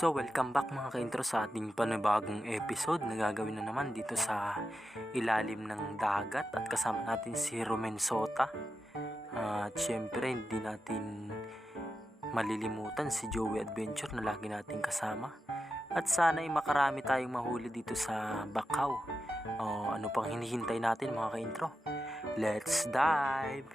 So, welcome back mga ka-intro sa ating panibagong episode na gagawin na naman dito sa ilalim ng dagat at kasama natin si Romen Sota. At syempre, hindi natin malilimutan si Joey Adventure na lagi nating kasama. At sana ay makarami tayong mahuli dito sa Bakaw. Ano pang hinihintay natin mga ka-intro? Let's dive!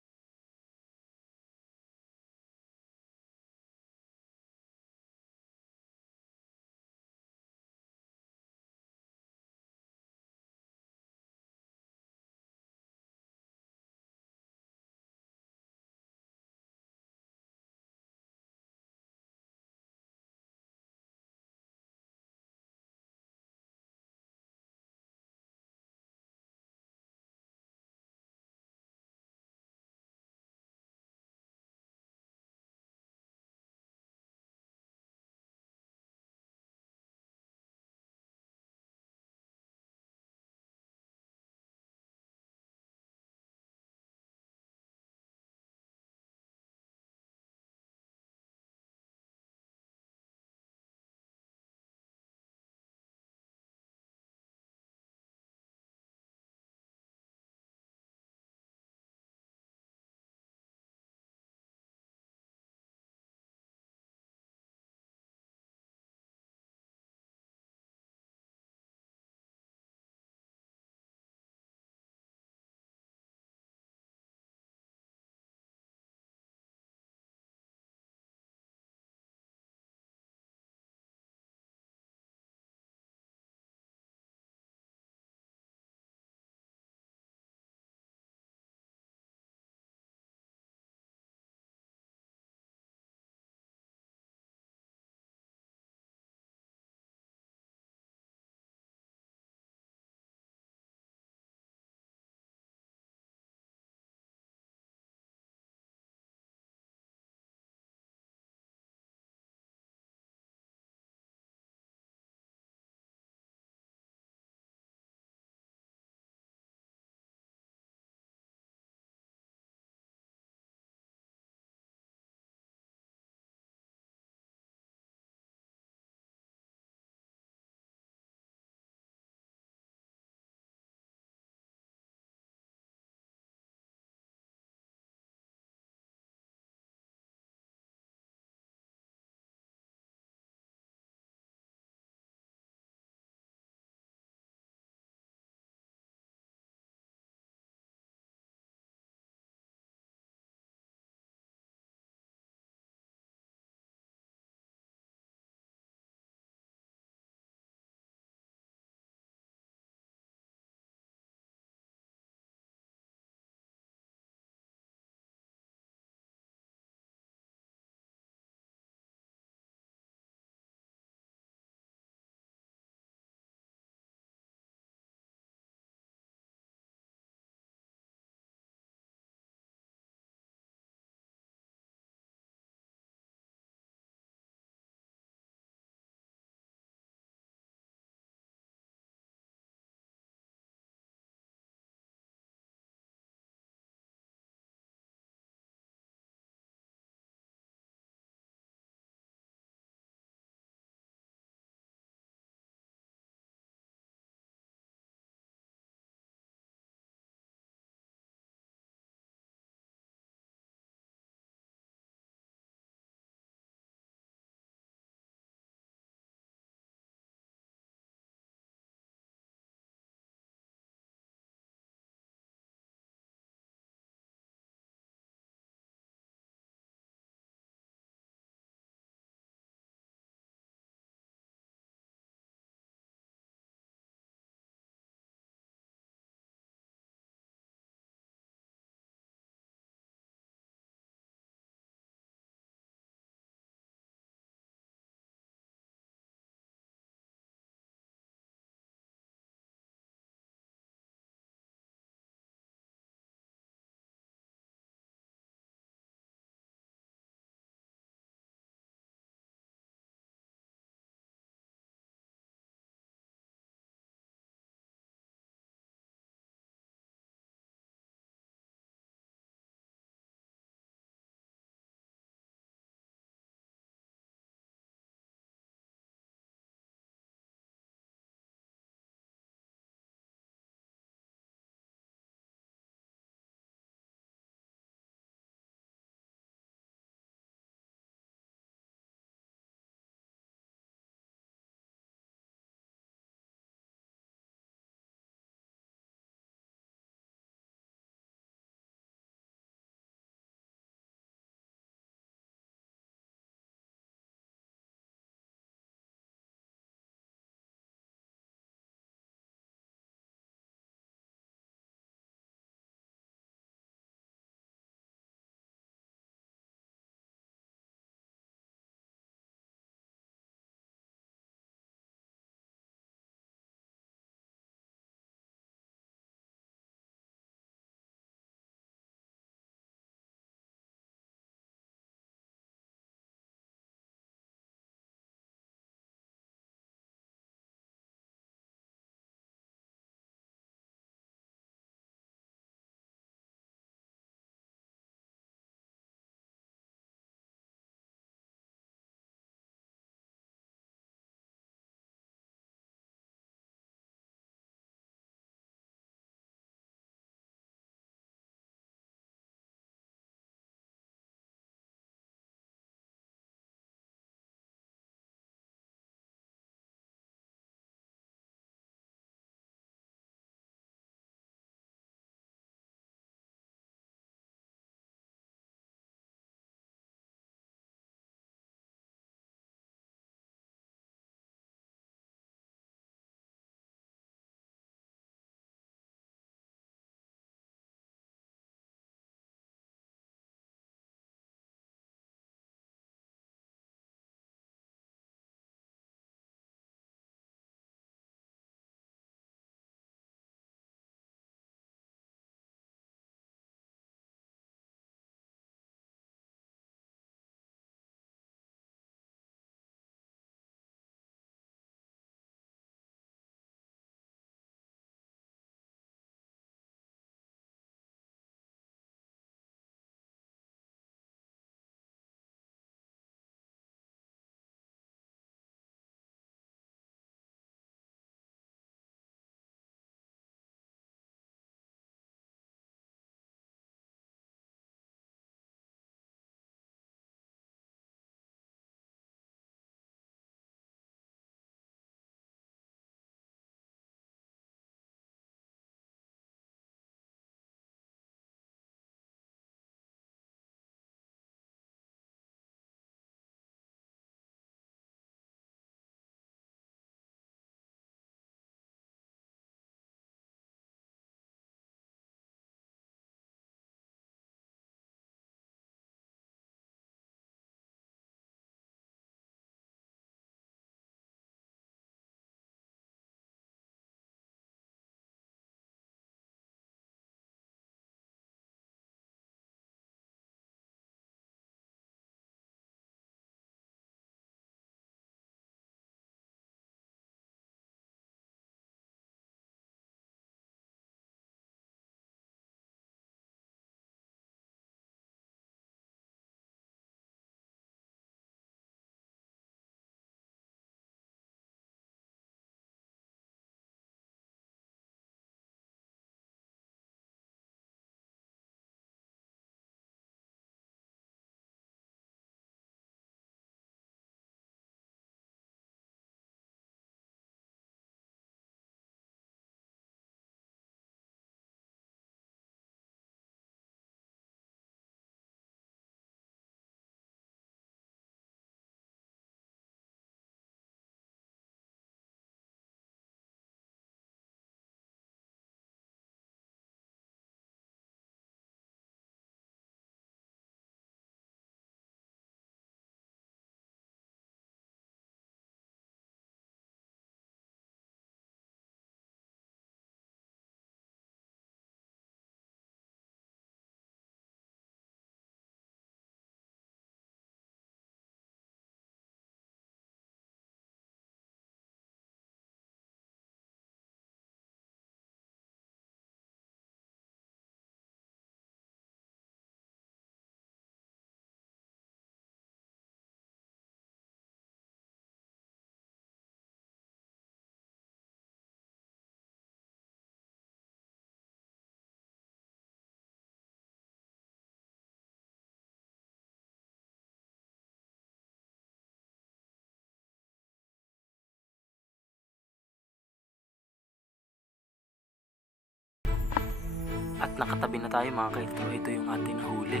At nakatabi na tayo mga kaintro. Ito yung ating nahuli.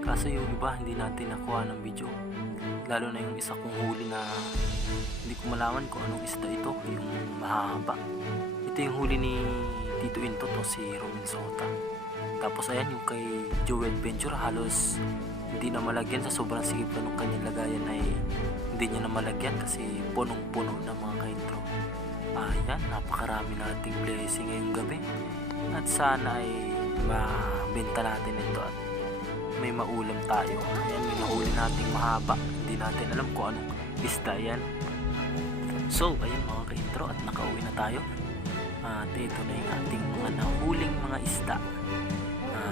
Kaso yung iba hindi natin nakuha ng video. Lalo na yung isa kong huli na hindi ko malaman kung anong isda ito. Yung mahaba. Ito yung huli ni Tito Intot o si Romen Sota. Tapos ayan yung kay Joel Venture, halos hindi na malagyan sa sobrang sikip na nung kanyang lagayan ay hindi niya na malagyan kasi punong-puno na mga kaintro. Ayan, napakarami nating blessing ngayong gabi. At sana ay mabenta natin ito at may maulam tayo. Ayan, may nahuli nating mahaba. Hindi natin alam kung anong isda yan. So, ayun mga kaintro, at nakauwi na tayo. At ito na yung ating mga nahuling mga isda.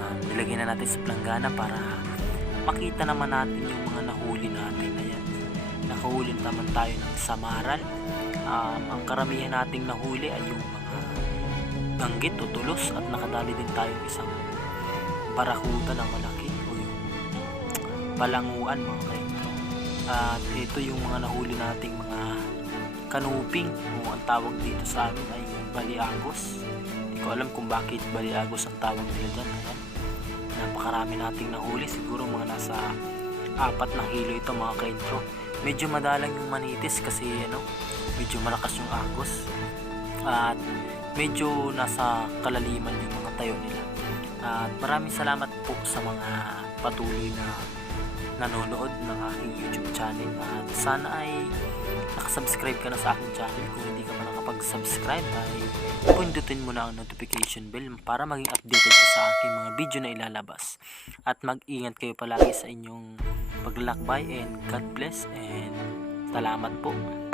Nilagay na natin sa planggana para makita naman natin yung mga nahuli natin. Ayan, nakahuli naman tayo ng samaral. Ang karamihan nating nahuli ay yung mga ganggit o tulos, at nakadali din tayo isang barakuda na malaki o yung palanguan mga kaintro. At ito yung mga nahuli nating mga kanuping o ang tawag dito sa amin ay baliagos. Hindi ko alam kung bakit baliagos ang tawag nila dyan. Ayan, napakarami nating nahuli, siguro mga nasa 4 na kilo ito mga kaintro. Medyo madalang yung manitis kasi medyo malakas yung agos at medyo nasa kalaliman yung mga tayo nila. At maraming salamat po sa mga patuloy na nanonood ng aking YouTube channel, at sana ay nakasubscribe ka na sa aking channel. Kung hindi ka pa nakapag-subscribe ay pindutin mo na ang notification bell para maging updated ka sa aking mga video na ilalabas. At mag-ingat kayo palagi sa inyong paglalakbay, and God bless and salamat po.